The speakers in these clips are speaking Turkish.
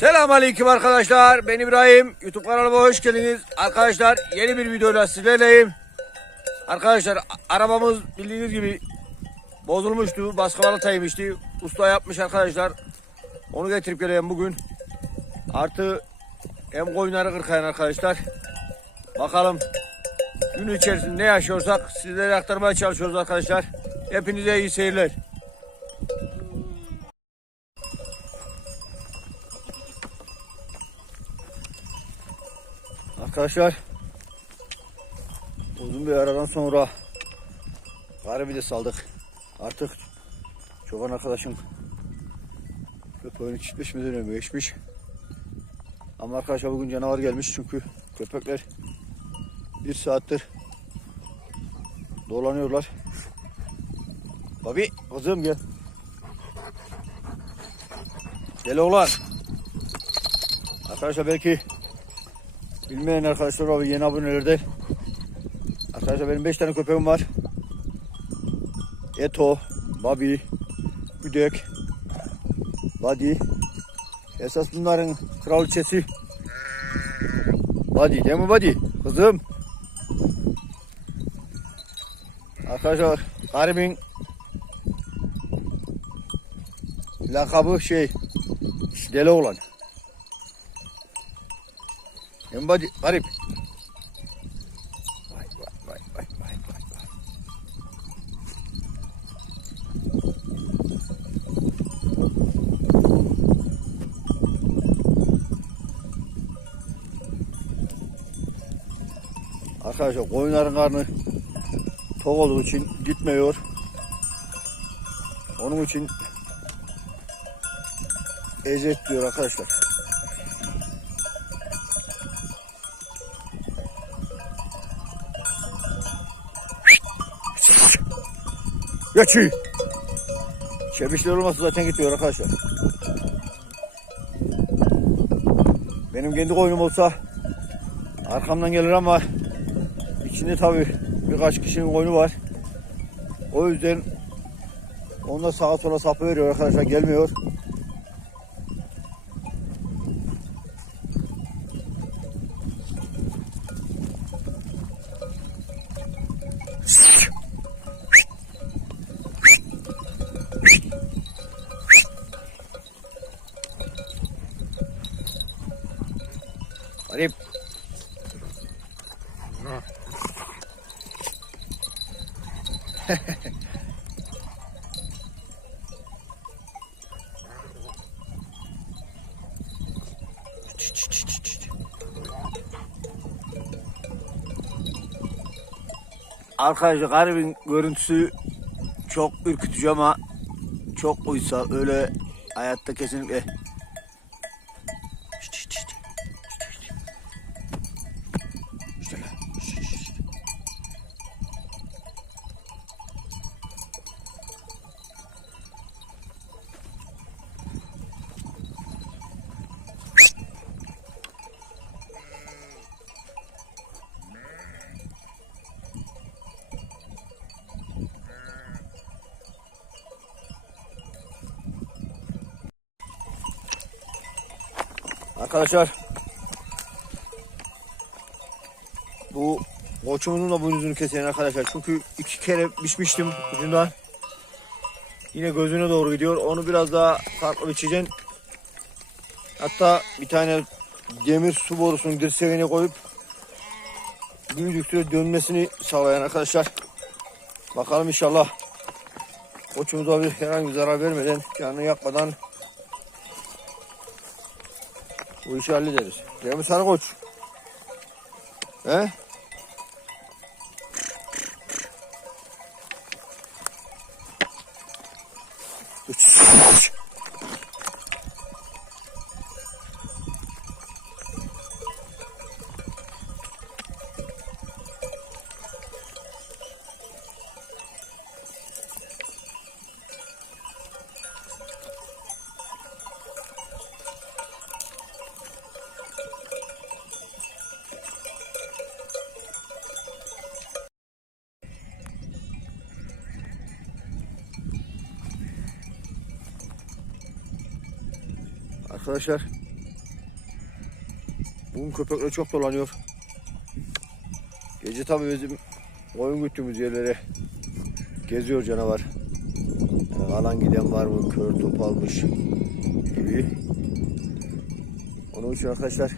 Selamünaleyküm arkadaşlar. Ben İbrahim. YouTube kanalıma hoş geldiniz. Arkadaşlar yeni bir videoyla sizlerleyim. Arkadaşlar arabamız bildiğiniz gibi bozulmuştu. Baskımalı taymıştı. Usta yapmış arkadaşlar. Onu getirip geleyim bugün. Artı hem koyunları kırkayan arkadaşlar. Bakalım gün içerisinde ne yaşıyorsak sizlere aktarmaya çalışıyoruz arkadaşlar. Hepinize iyi seyirler. Arkadaşlar uzun bir aradan sonra garibi de saldık. Artık çoban arkadaşım köpeğini çitmiş mi dönüyor geçmiş. Ama arkadaşlar bugün canavar gelmiş çünkü köpekler bir saattir dolanıyorlar. Babi kızım gel. Gel oğlan. Arkadaşlar belki Bilmeyen arkadaşlar abi yeni abonelerden. Arkadaşlar benim 5 tane köpeğim var. Eto, Babi, Güdek, Badi. Esas bunların kraliçesi. Badi değil mi Badi? Kızım. Arkadaşlar garibin lakabı şey deli olan. Embadi garip. Vay vay vay vay vay vay vay. Arkadaşlar koyunların karnı tok olduğu için gitmiyor. Onun için ezet diyor arkadaşlar. Geçi. Çebişler olmasa zaten gidiyor arkadaşlar. Benim kendi koyunum olsa arkamdan gelir ama içinde tabi birkaç kişinin koyunu var. O yüzden onda sağa sola sapı veriyor arkadaşlar gelmiyor. Arkadaşlar garibin görüntüsü çok ürkütücü ama çok uysal. Öyle hayatta kesinlikle Arkadaşlar bu koçumuzun da boynuzunu keselim arkadaşlar. Çünkü iki kere biçmiştim ucundan. Yine gözüne doğru gidiyor. Onu biraz daha farklı biçeceğim. Hatta bir tane demir su borusunun dirseğine koyup büyüdük süre dönmesini sağlayan arkadaşlar. Bakalım inşallah koçumuza bir herhangi bir zarar vermeden canını yakmadan bu işi hallederiz. Değil mi sarı koç? He? Arkadaşlar Bugün köpekler çok dolanıyor. Gece tabii bizim oyun güttüğümüz yerlere geziyor canavar. Yani alan giden var mı, kör top almış gibi. Onun için arkadaşlar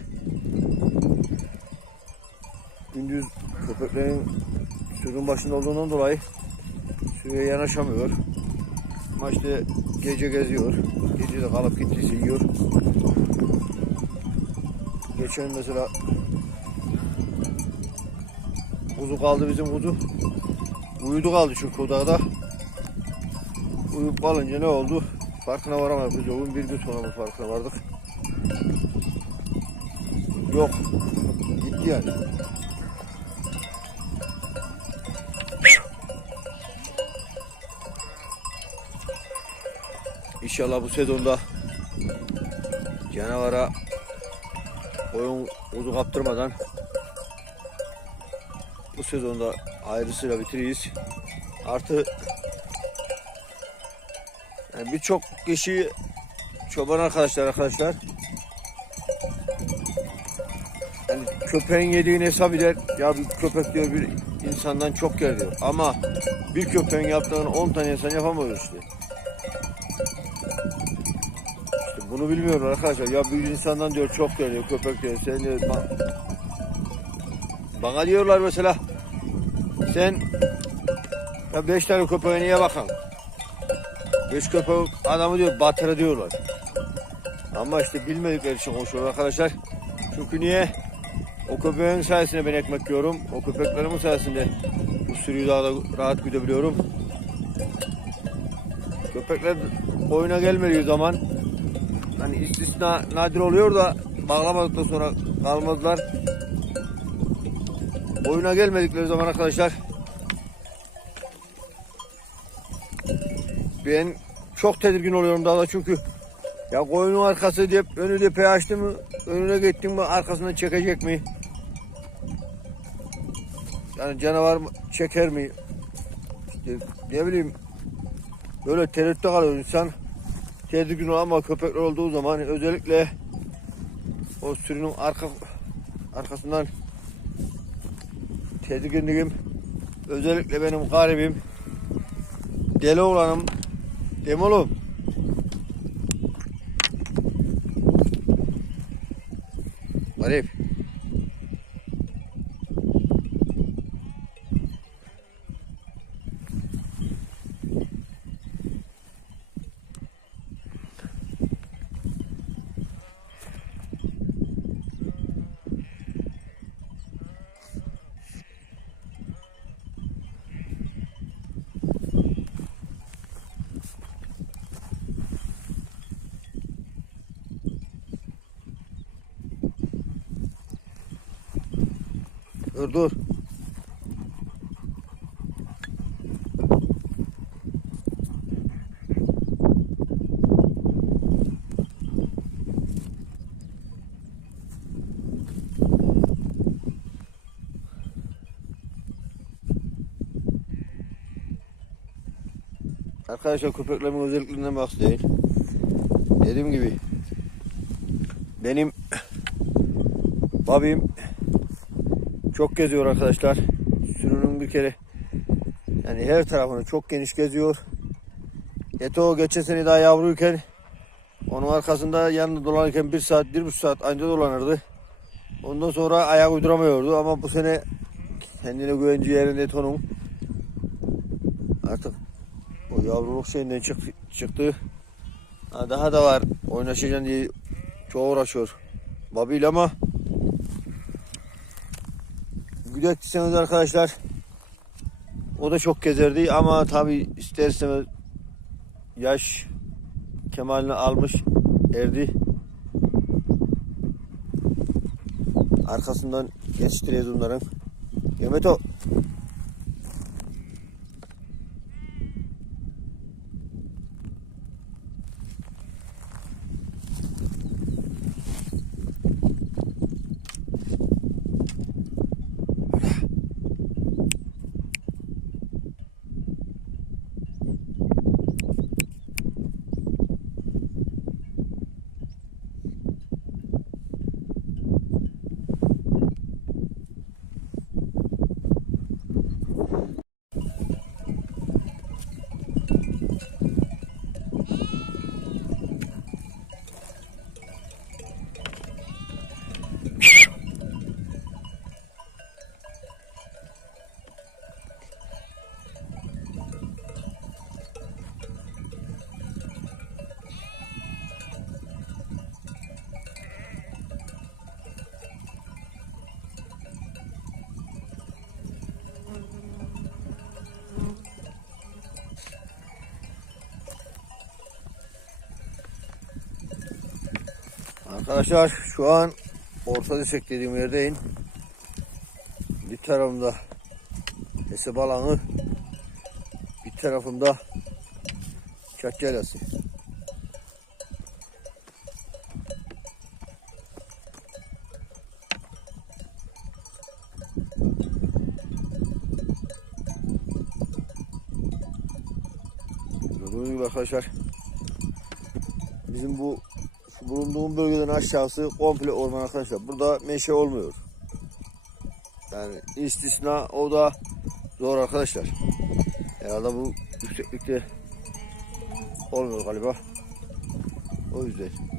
gündüz köpeklerin sürün başında olduğundan dolayı sürüye yanaşamıyor. Ama işte gece geziyor. Gece de kalıp gittiyse yiyor. Geçen mesela kuzu kaldı bizim kuzu. Uyudu kaldı çünkü o dağda. Uyup kalınca ne oldu? Farkına varamadık biz o gün bir gün sonra mı farkına vardık. Yok. Gitti yani. İnşallah bu sezonda canavara oyun uzu kaptırmadan bu sezonda ayrısıyla bitiririz. Artı yani birçok kişi çoban arkadaşlar arkadaşlar yani köpeğin yediğini hesap eder. Ya bir köpek diyor bir insandan çok yer. Ama bir köpeğin yaptığını 10 tane insan yapamıyor işte. Bunu bilmiyorum arkadaşlar. Ya bir insandan diyor çok yer diyor köpek diyor. Sen diyor, ba- bana diyorlar mesela sen ya beş tane köpeğe niye bakan? Beş köpek adamı diyor batırı diyorlar. Ama işte bilmedikleri için konuşuyorlar arkadaşlar. Çünkü niye? O köpeğin sayesinde ben ekmek yiyorum. O köpeklerimin sayesinde bu sürüyü daha da rahat güdebiliyorum. Köpekler oyuna gelmediği zaman hani istisna nadir oluyor da bağlamadıktan sonra kalmadılar. Oyuna gelmedikleri zaman arkadaşlar ben çok tedirgin oluyorum daha da çünkü ya koyunun arkası diye önü de açtı mı önüne gittin mi arkasından çekecek mi? Yani canavar mı- çeker mi? İşte ne bileyim böyle tereddütte kalıyor insan. Tedirgin oluyor ama köpekler olduğu zaman özellikle o sürünün arka arkasından tedirginliğim özellikle benim garibim deli olanım oğlum? Garip. Dur dur. Arkadaşlar köpeklerimin özelliklerinden bahsedeyim. Dediğim gibi benim babim çok geziyor arkadaşlar. Sürünün bir kere yani her tarafını çok geniş geziyor. Yeto geçen sene daha yavruyken onun arkasında yanında dolanırken bir saat, bir buçuk saat anca dolanırdı. Ondan sonra ayak uyduramıyordu ama bu sene kendine güvenci yerinde Yeto'nun artık o yavruluk şeyinden çıktı. çıktı. Ha, daha da var oynaşacağım diye çok uğraşıyor. Babiyle ama Güdettiyseniz arkadaşlar o da çok gezerdi ama tabi ister istemez yaş kemalini almış erdi. Arkasından yetiştiriyoruz onların. Yemeto. Arkadaşlar şu an orta dirsek dediğim yerdeyim. Bir tarafımda hesap alanı, bir tarafımda çat yaylası. Gördüğünüz gibi arkadaşlar bizim bu bulunduğum bölgeden aşağısı komple orman arkadaşlar. Burada meşe olmuyor. Yani istisna o da zor arkadaşlar. Herhalde bu yükseklikte olmuyor galiba. O yüzden.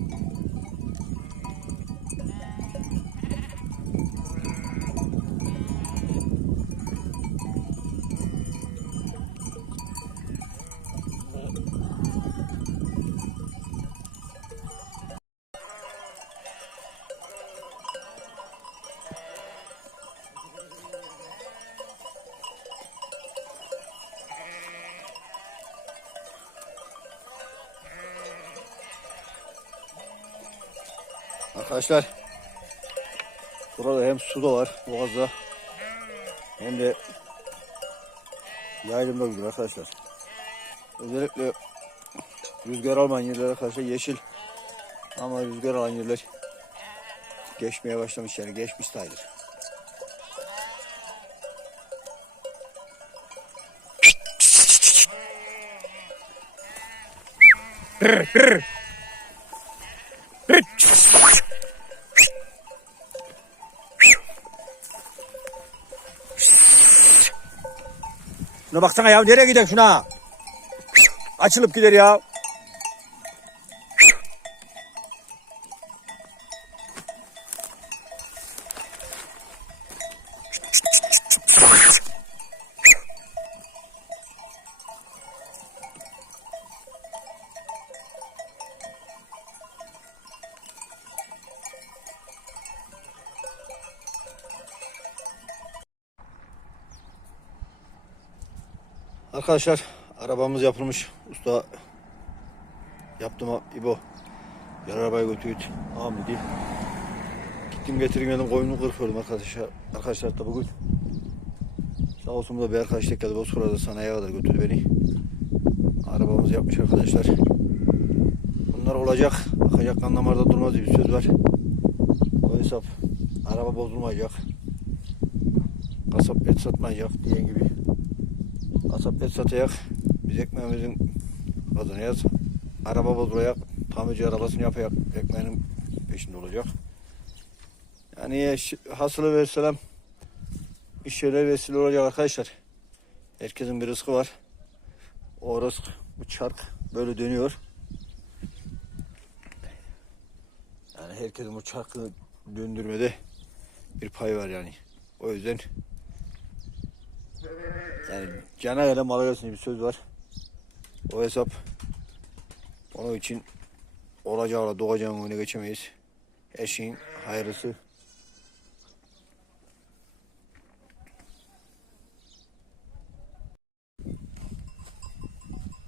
Arkadaşlar burada hem su da var boğazda hem de yaylımda gidiyor arkadaşlar. Özellikle rüzgar almayan yerler arkadaşlar yeşil ama rüzgar alan yerler geçmeye başlamış yani geçmiş sayılır. Şuna baksana ya nereye gidiyor şuna? Açılıp gider ya. Arkadaşlar arabamız yapılmış. Usta yaptım İbo. Yar arabayı götürdü. Ağam dedi. Gittim getirdim geldim koyunu kırpıyordum arkadaşlar. Arkadaşlar da bugün. Sağ olsun da bir arkadaş tek geldi. Bozkır'da sanayiye kadar götürdü beni. Arabamız yapmış arkadaşlar. Bunlar olacak. Akacak kan damarda durmaz bir söz var. O hesap. Araba bozulmayacak. Kasap et satmayacak diyen gibi. Kasap et satacak. Biz ekmeğimizin kazanacağız. Araba bozulacak. Tamirci arabasını yapacak. Ekmeğinin peşinde olacak. Yani hasılı vesselam iş yerleri vesile olacak arkadaşlar. Herkesin bir rızkı var. O rızk, bu çark böyle dönüyor. Yani herkesin bu çarkı döndürmede bir pay var yani. O yüzden yani cana gelen mala bir söz var. O hesap onun için olacağıyla doğacağın önüne geçemeyiz. Her şeyin hayırlısı.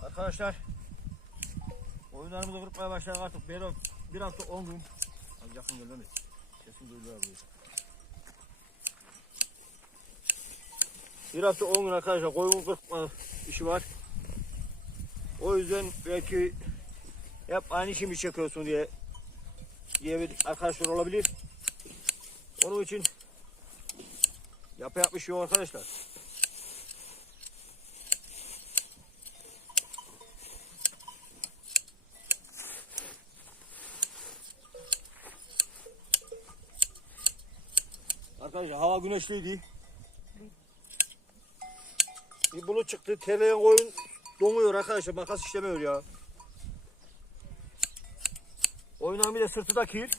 Arkadaşlar oyunlarımızı kırpmaya başladık artık. Bir hafta 10 gün. Az yakın gelemeyiz. Kesin duyuluyor bu. Bir hafta 10 gün arkadaşlar koyun kırpma işi var. O yüzden belki hep aynı işi mi çekiyorsun diye diye bir arkadaşlar olabilir. Onun için yapı yapmış yok arkadaşlar. Arkadaşlar hava güneşliydi. Bir bulut çıktı. Terleyen koyun donuyor arkadaşlar. Makas işlemiyor ya. Oyunun bir de sırtı da kir.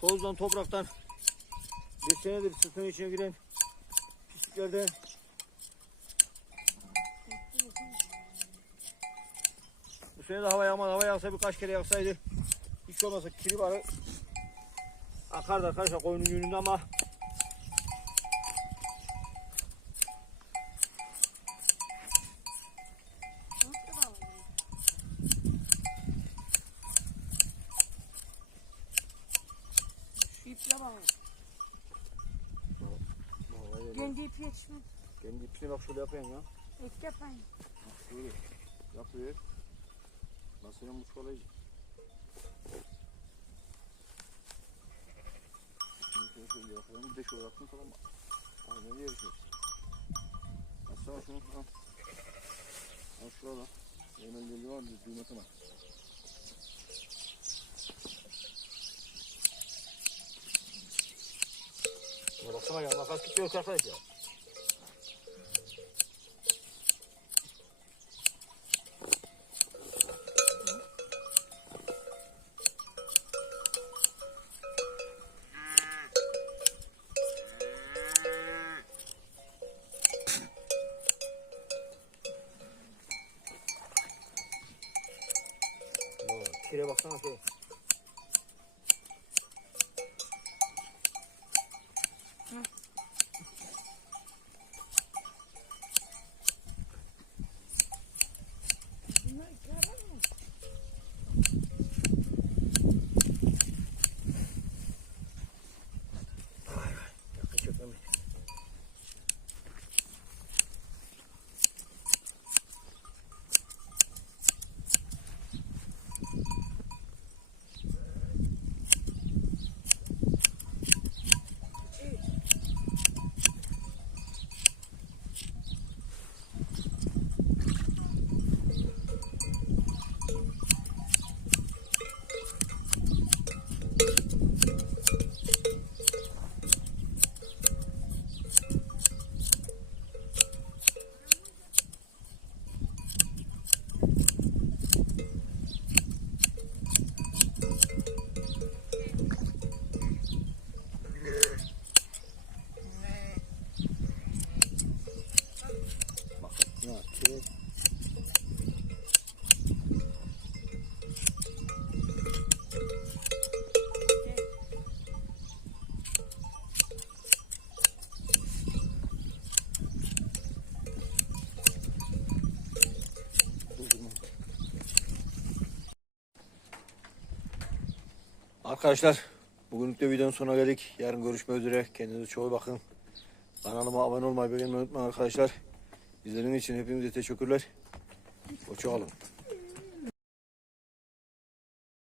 Tozdan topraktan bir senedir sırtının içine giren pisliklerden bu sene de hava yağmadı. Hava yağsa birkaç kere yağsaydı hiç olmazsa kiri var. Akardı arkadaşlar koyunun yününde ama bak. Vallahi öyle. Kendi ipi Kendi ipini bak şöyle yapayım ya. Et yapayım. Bak şöyle. Yapıyor. Nasıl yan buçukalayı? Şimdi şöyle şöyle yapalım. Bir de şöyle yaptım tamam. Aynen yarışıyor. Aslında şunu al. Al şurada. Hemen geliyor var bir düğmesine. Baksana ya makas gidiyor arkadaş ya. Arkadaşlar bugünlük de videonun sonuna geldik. Yarın görüşmek üzere. Kendinize çok bakın. Kanalıma abone olmayı beğenmeyi unutmayın arkadaşlar. İzlediğiniz için hepinize teşekkürler. Hoşçakalın.